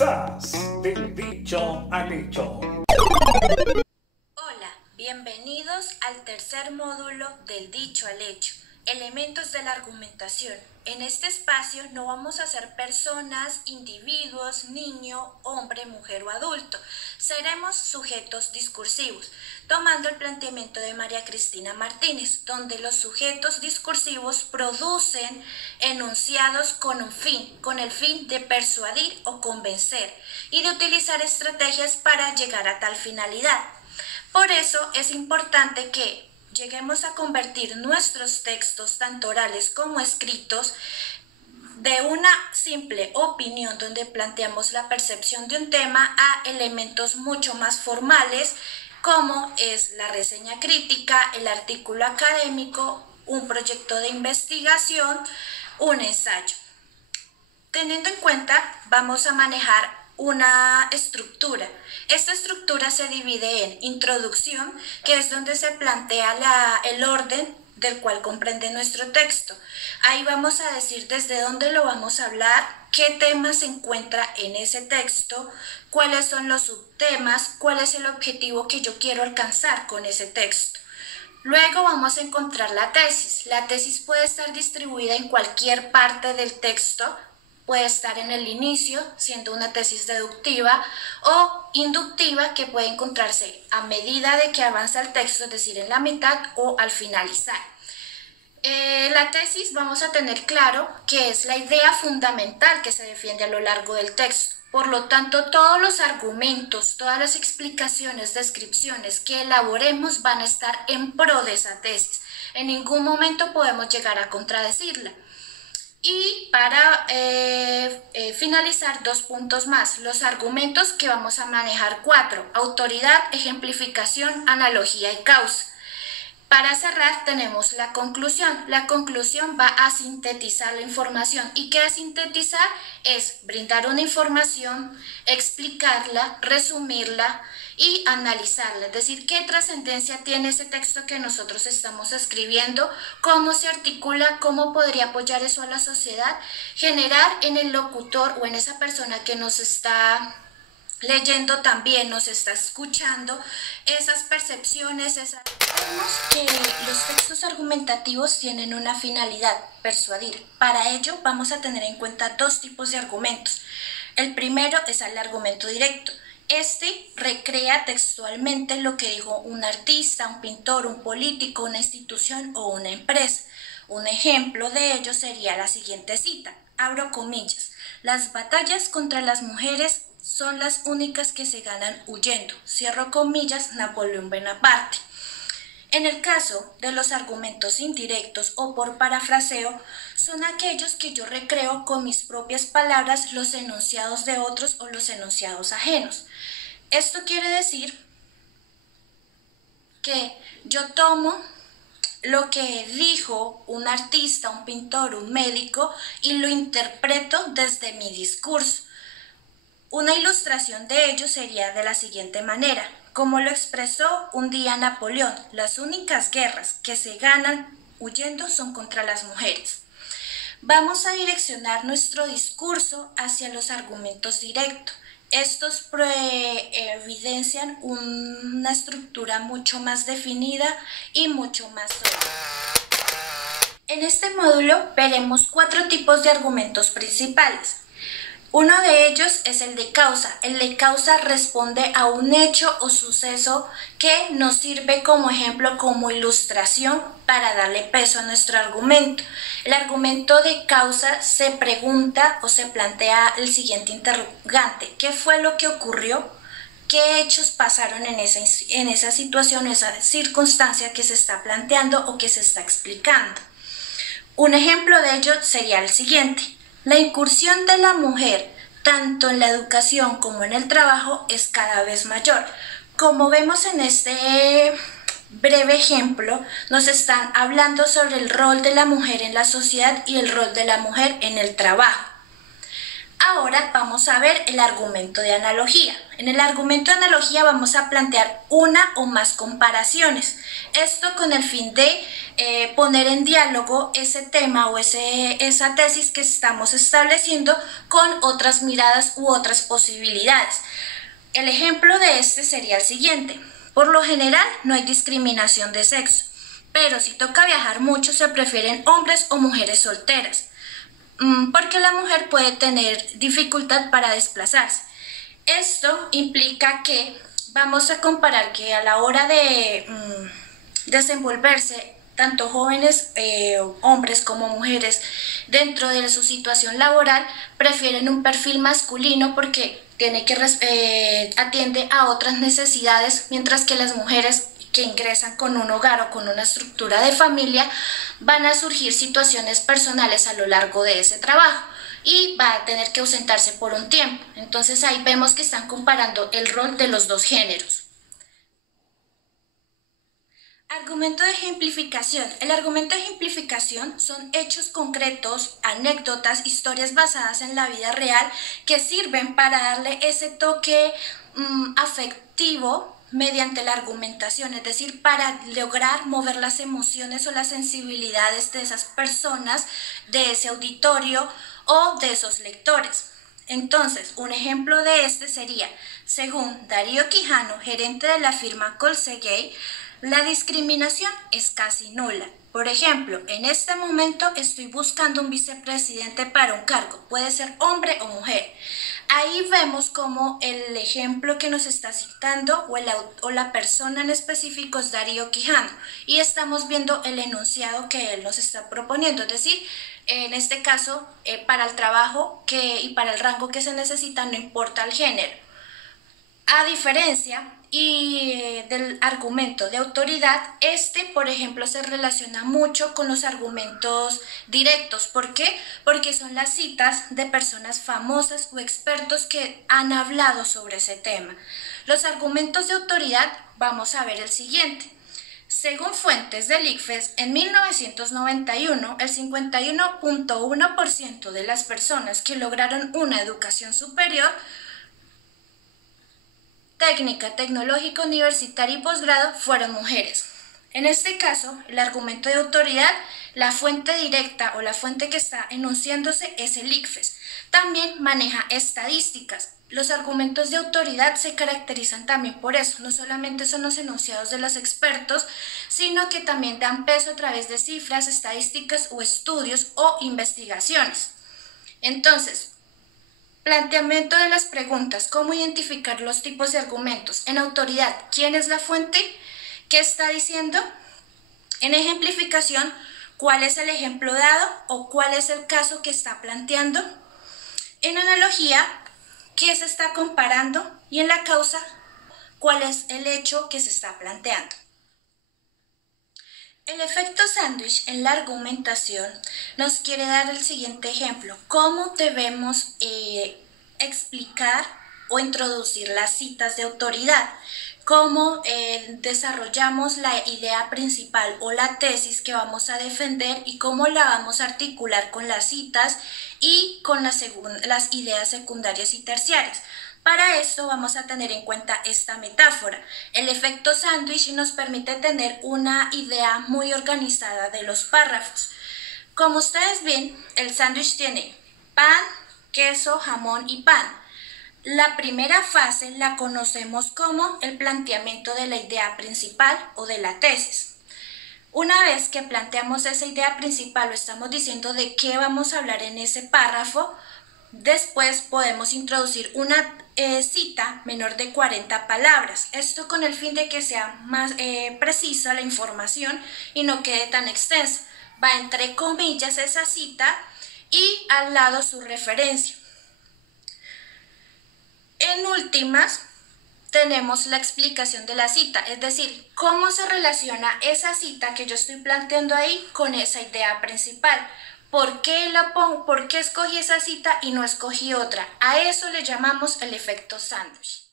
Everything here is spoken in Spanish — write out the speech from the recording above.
Sas, del dicho al hecho. Hola, bienvenidos al tercer módulo del dicho al hecho, elementos de la argumentación. En este espacio no vamos a ser personas, individuos, niño, hombre, mujer o adulto. Seremos sujetos discursivos, tomando el planteamiento de María Cristina Martínez, donde los sujetos discursivos producen enunciados con el fin de persuadir o convencer y de utilizar estrategias para llegar a tal finalidad. Por eso es importante que lleguemos a convertir nuestros textos, tanto orales como escritos, de una simple opinión donde planteamos la percepción de un tema a elementos mucho más formales, como es la reseña crítica, el artículo académico, un proyecto de investigación, un ensayo. Teniendo en cuenta, vamos a manejar una estructura. Esta estructura se divide en introducción, que es donde se plantea el orden del cual comprende nuestro texto. Ahí vamos a decir desde dónde lo vamos a hablar, qué tema se encuentra en ese texto, cuáles son los subtemas, cuál es el objetivo que yo quiero alcanzar con ese texto. Luego vamos a encontrar la tesis. La tesis puede estar distribuida en cualquier parte del texto. Puede estar en el inicio, siendo una tesis deductiva, o inductiva, que puede encontrarse a medida de que avanza el texto, es decir, en la mitad o al finalizar. La tesis vamos a tener claro que es la idea fundamental que se defiende a lo largo del texto. Por lo tanto, todos los argumentos, todas las explicaciones, descripciones que elaboremos van a estar en pro de esa tesis. En ningún momento podemos llegar a contradecirla. Y para finalizar, 2 puntos más. Los argumentos que vamos a manejar 4. Autoridad, ejemplificación, analogía y causa. Para cerrar tenemos la conclusión. La conclusión va a sintetizar la información. ¿Y qué es sintetizar? Es brindar una información, explicarla, resumirla y analizarla. Es decir, qué trascendencia tiene ese texto que nosotros estamos escribiendo, cómo se articula, cómo podría apoyar eso a la sociedad, generar en el locutor o en esa persona que nos está leyendo también, nos está escuchando, esas percepciones, Vemos que los textos argumentativos tienen una finalidad, persuadir. Para ello vamos a tener en cuenta 2 tipos de argumentos. El primero es el argumento directo. Este recrea textualmente lo que dijo un artista, un pintor, un político, una institución o una empresa. Un ejemplo de ello sería la siguiente cita, abro comillas: las batallas contra las mujeres son las únicas que se ganan huyendo, cierro comillas, Napoleón Bonaparte. En el caso de los argumentos indirectos o por parafraseo, son aquellos que yo recreo con mis propias palabras los enunciados de otros o los enunciados ajenos. Esto quiere decir que yo tomo lo que dijo un artista, un pintor, un médico y lo interpreto desde mi discurso. Una ilustración de ello sería de la siguiente manera. Como lo expresó un día Napoleón, las únicas guerras que se ganan huyendo son contra las mujeres. Vamos a direccionar nuestro discurso hacia los argumentos directos. Estos evidencian una estructura mucho más definida y mucho más sólida. En este módulo veremos 4 tipos de argumentos principales. Uno de ellos es el de causa. El de causa responde a un hecho o suceso que nos sirve como ejemplo, como ilustración para darle peso a nuestro argumento. El argumento de causa se pregunta o se plantea el siguiente interrogante: ¿qué fue lo que ocurrió? ¿Qué hechos pasaron en esa situación, esa circunstancia que se está planteando o que se está explicando? Un ejemplo de ello sería el siguiente: la incursión de la mujer, tanto en la educación como en el trabajo, es cada vez mayor. Como vemos en este breve ejemplo, nos están hablando sobre el rol de la mujer en la sociedad y el rol de la mujer en el trabajo. Ahora ahora vamos a ver el argumento de analogía. En el argumento de analogía vamos a plantear una o más comparaciones. Esto con el fin de poner en diálogo ese tema o esa tesis que estamos estableciendo con otras miradas u otras posibilidades. El ejemplo de este sería el siguiente. Por lo general no hay discriminación de sexo, pero si toca viajar mucho se prefieren hombres o mujeres solteras, porque la mujer puede tener dificultad para desplazarse. Esto implica que vamos a comparar que a la hora de desenvolverse, tanto jóvenes hombres como mujeres dentro de su situación laboral prefieren un perfil masculino porque atiende a otras necesidades, mientras que las mujeres que ingresan con un hogar o con una estructura de familia van a surgir situaciones personales a lo largo de ese trabajo y va a tener que ausentarse por un tiempo. Entonces ahí vemos que están comparando el rol de los dos géneros. Argumento de ejemplificación. El argumento de ejemplificación son hechos concretos, anécdotas, historias basadas en la vida real que sirven para darle ese toque afectivo mediante la argumentación, es decir, para lograr mover las emociones o las sensibilidades de esas personas, de ese auditorio o de esos lectores. Entonces, un ejemplo de este sería, según Darío Quijano, gerente de la firma Colseguy, la discriminación es casi nula. Por ejemplo, en este momento estoy buscando un vicepresidente para un cargo, puede ser hombre o mujer. Ahí vemos como el ejemplo que nos está citando o la persona en específico es Darío Quijano y estamos viendo el enunciado que él nos está proponiendo, es decir, en este caso para el trabajo y para el rango que se necesita no importa el género. A diferencia del argumento de autoridad, por ejemplo, se relaciona mucho con los argumentos directos. ¿Por qué? Porque son las citas de personas famosas o expertos que han hablado sobre ese tema. Los argumentos de autoridad, vamos a ver el siguiente. Según fuentes del ICFES, en 1991, el 51.1% de las personas que lograron una educación superior técnica, tecnológica, universitaria y posgrado fueron mujeres. En este caso, el argumento de autoridad, la fuente directa o la fuente que está enunciándose es el ICFES. También maneja estadísticas. Los argumentos de autoridad se caracterizan también por eso. No solamente son los enunciados de los expertos, sino que también dan peso a través de cifras, estadísticas o estudios o investigaciones. Entonces, planteamiento de las preguntas, ¿cómo identificar los tipos de argumentos? En autoridad, ¿quién es la fuente? ¿Qué está diciendo? En ejemplificación, ¿cuál es el ejemplo dado o cuál es el caso que está planteando? En analogía, ¿qué se está comparando? Y en la causa, ¿cuál es el hecho que se está planteando? El efecto sándwich en la argumentación nos quiere dar el siguiente ejemplo. ¿Cómo debemos explicar o introducir las citas de autoridad? ¿Cómo desarrollamos la idea principal o la tesis que vamos a defender y cómo la vamos a articular con las citas y con las ideas secundarias y terciarias? Para esto vamos a tener en cuenta esta metáfora. El efecto sándwich nos permite tener una idea muy organizada de los párrafos. Como ustedes ven, el sándwich tiene pan, queso, jamón y pan. La primera fase la conocemos como el planteamiento de la idea principal o de la tesis. Una vez que planteamos esa idea principal o estamos diciendo de qué vamos a hablar en ese párrafo, después podemos introducir una cita menor de 40 palabras. Esto con el fin de que sea más precisa la información y no quede tan extensa. Va entre comillas esa cita y al lado su referencia. En últimas, tenemos la explicación de la cita, es decir, cómo se relaciona esa cita que yo estoy planteando ahí con esa idea principal. ¿Por qué escogí esa cita y no escogí otra? A eso le llamamos el efecto sándwich.